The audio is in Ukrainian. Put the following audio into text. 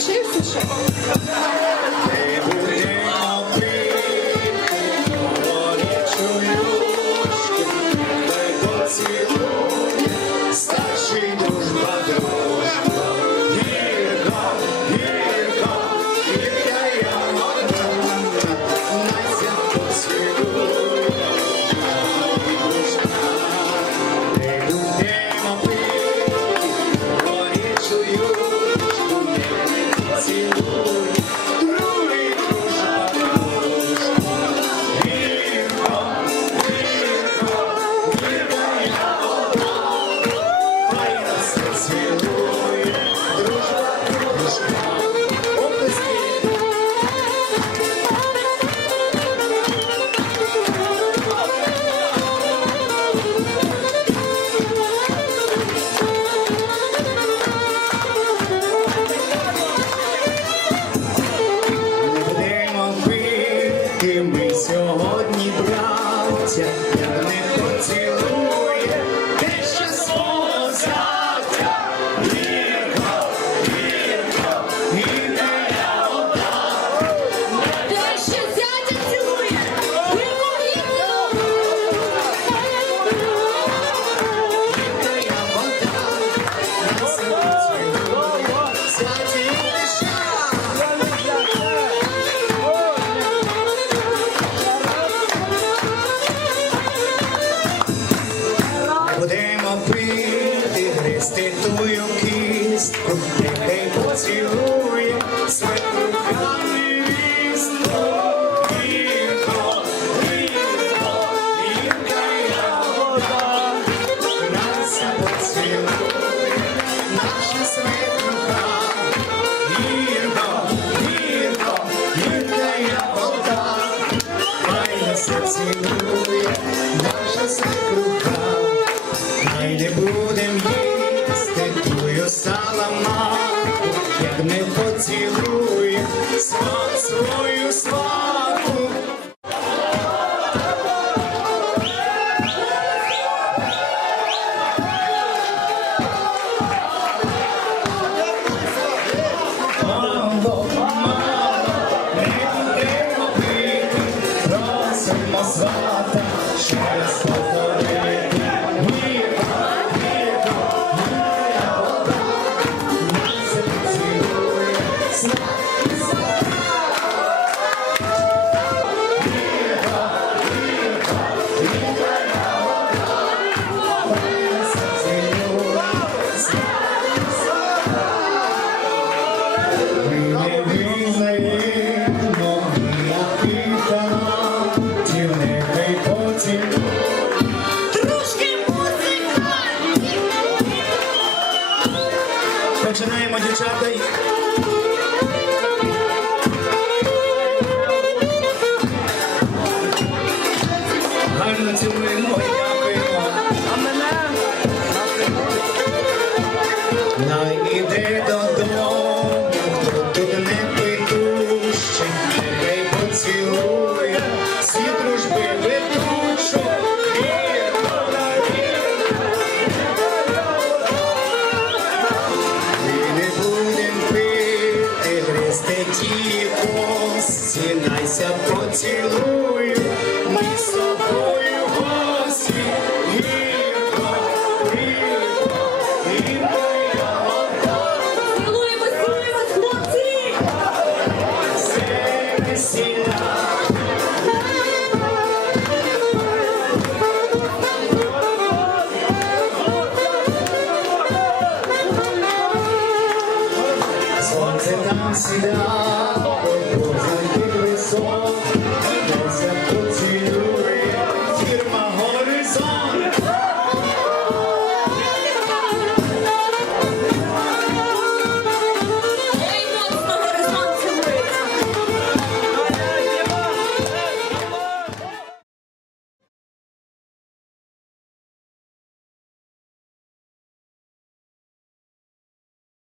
лишився ще. Старший дружба. браття, я не поцілую. Будемо пити, гристи тую кістку. свою свату. Свата, щастя. серці. музика. Починаємо дівчата. Гарно цілуємо, дякуємо. А мене іде додому. серця поцілуй, ми з собою гості, гірко, гірко, гірко я весілля. Сонце там сідало, wall. I guess I put you my heart is on.